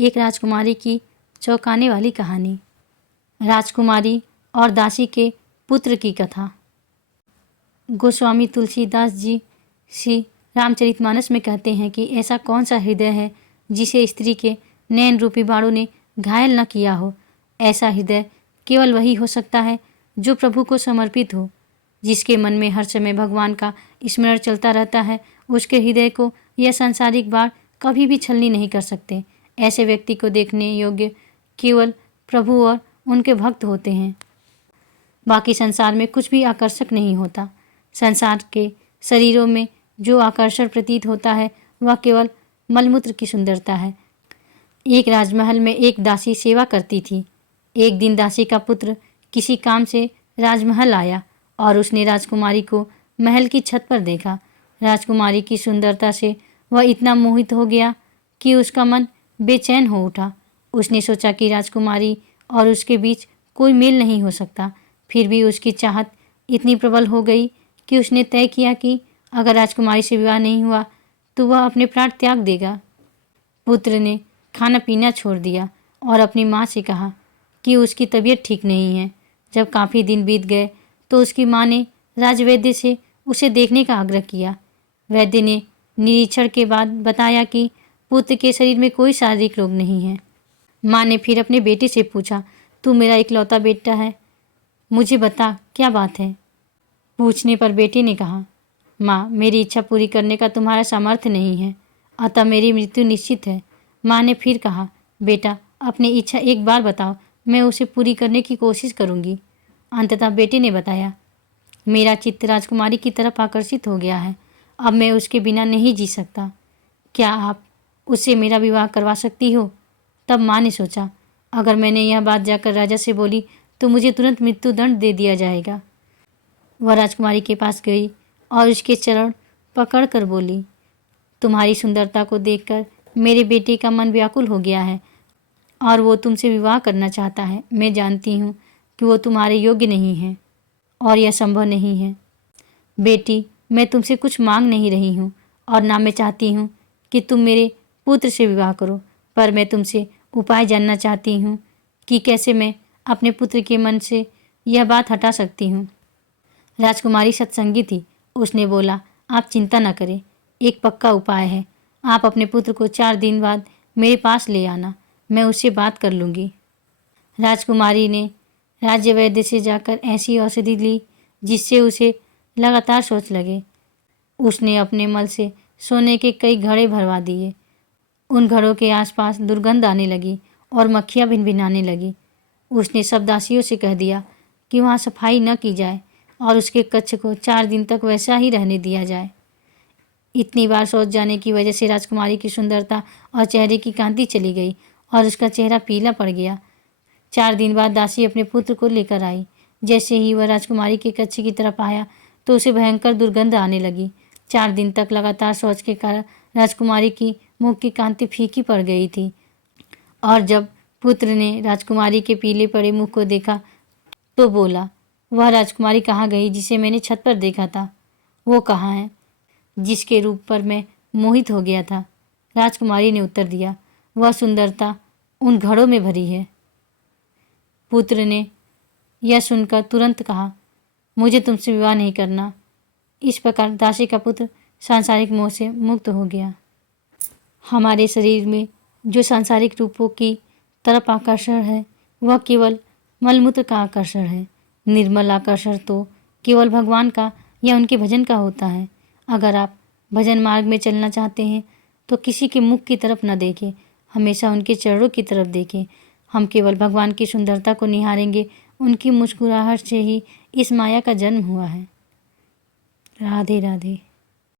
एक राजकुमारी की चौंकाने वाली कहानी। राजकुमारी और दासी के पुत्र की कथा। गोस्वामी तुलसीदास जी श्री रामचरितमानस में कहते हैं कि ऐसा कौन सा हृदय है जिसे स्त्री के नयन रूपी बाणों ने घायल न किया हो। ऐसा हृदय केवल वही हो सकता है जो प्रभु को समर्पित हो। जिसके मन में हर समय भगवान का स्मरण चलता रहता है, उसके हृदय को यह सांसारिक बाढ़ कभी भी छलनी नहीं कर सकते। ऐसे व्यक्ति को देखने योग्य केवल प्रभु और उनके भक्त होते हैं। बाकी संसार में कुछ भी आकर्षक नहीं होता। संसार के शरीरों में जो आकर्षण प्रतीत होता है वह केवल मलमूत्र की सुंदरता है। एक राजमहल में एक दासी सेवा करती थी। एक दिन दासी का पुत्र किसी काम से राजमहल आया और उसने राजकुमारी को महल की छत पर देखा। राजकुमारी की सुंदरता से वह इतना मोहित हो गया कि उसका मन बेचैन हो उठा। उसने सोचा कि राजकुमारी और उसके बीच कोई मेल नहीं हो सकता। फिर भी उसकी चाहत इतनी प्रबल हो गई कि उसने तय किया कि अगर राजकुमारी से विवाह नहीं हुआ तो वह अपने प्राण त्याग देगा। पुत्र ने खाना पीना छोड़ दिया और अपनी माँ से कहा कि उसकी तबीयत ठीक नहीं है। जब काफ़ी दिन बीत गए तो उसकी माँ ने राजवैद्य से उसे देखने का आग्रह किया। वैद्य ने निरीक्षण के बाद बताया कि पुत्र के शरीर में कोई शारीरिक रोग नहीं है। माँ ने फिर अपने बेटे से पूछा, तू मेरा इकलौता बेटा है, मुझे बता क्या बात है। पूछने पर बेटे ने कहा, माँ मेरी इच्छा पूरी करने का तुम्हारा सामर्थ्य नहीं है, अतः मेरी मृत्यु निश्चित है। माँ ने फिर कहा, बेटा अपनी इच्छा एक बार बताओ, मैं उसे पूरी करने की कोशिश करूँगी। अंततः बेटे ने बताया, मेरा चित्त राजकुमारी की तरफ आकर्षित हो गया है, अब मैं उसके बिना नहीं जी सकता। क्या आप उससे मेरा विवाह करवा सकती हो। तब माँ ने सोचा, अगर मैंने यह बात जाकर राजा से बोली तो मुझे तुरंत मृत्युदंड दे दिया जाएगा। वह राजकुमारी के पास गई और उसके चरण पकड़ कर बोली, तुम्हारी सुंदरता को देखकर मेरे बेटे का मन व्याकुल हो गया है और वो तुमसे विवाह करना चाहता है। मैं जानती हूँ कि वो तुम्हारे योग्य नहीं है और यह संभव नहीं है। बेटी, मैं तुमसे कुछ मांग नहीं रही हूँ और ना मैं चाहती हूँ कि तुम मेरे पुत्र से विवाह करो, पर मैं तुमसे उपाय जानना चाहती हूँ कि कैसे मैं अपने पुत्र के मन से यह बात हटा सकती हूँ। राजकुमारी सत्संगी थी। उसने बोला, आप चिंता न करें, एक पक्का उपाय है। आप अपने पुत्र को 4 दिन बाद मेरे पास ले आना, मैं उससे बात कर लूँगी। राजकुमारी ने राज्य वैद्य से जाकर ऐसी औषधि ली जिससे उसे लगातार शौच लगे। उसने अपने मल से सोने के कई घड़े भरवा दिए। उन घड़ों के आसपास दुर्गंध आने लगी और मक्खियाँ भिनभिनाने लगी। उसने सब दासियों से कह दिया कि वहाँ सफाई न की जाए और उसके कक्ष को 4 दिन तक वैसा ही रहने दिया जाए। इतनी बार शौच जाने की वजह से राजकुमारी की सुंदरता और चेहरे की कांति चली गई और उसका चेहरा पीला पड़ गया। 4 दिन बाद दासी अपने पुत्र को लेकर आई। जैसे ही वह राजकुमारी के कक्ष की तरफ आया तो उसे भयंकर दुर्गंध आने लगी। 4 दिन तक लगातार शौच के कारण राजकुमारी की मुख की कांति फीकी पड़ गई थी और जब पुत्र ने राजकुमारी के पीले पड़े मुख को देखा तो बोला, वह राजकुमारी कहाँ गई जिसे मैंने छत पर देखा था। वो कहाँ है जिसके रूप पर मैं मोहित हो गया था। राजकुमारी ने उत्तर दिया, वह सुंदरता उन घड़ों में भरी है। पुत्र ने यह सुनकर तुरंत कहा, मुझे तुमसे विवाह नहीं करना। इस प्रकार दासी का पुत्र सांसारिक मोह से मुक्त हो गया। हमारे शरीर में जो सांसारिक रूपों की तरफ आकर्षण है वह केवल मलमूत्र का आकर्षण है। निर्मल आकर्षण तो केवल भगवान का या उनके भजन का होता है। अगर आप भजन मार्ग में चलना चाहते हैं तो किसी के मुख की तरफ न देखें, हमेशा उनके चरणों की तरफ देखें। हम केवल भगवान की सुंदरता को निहारेंगे, उनकी मुस्कुराहट से ही इस माया का जन्म हुआ है। राधे राधे।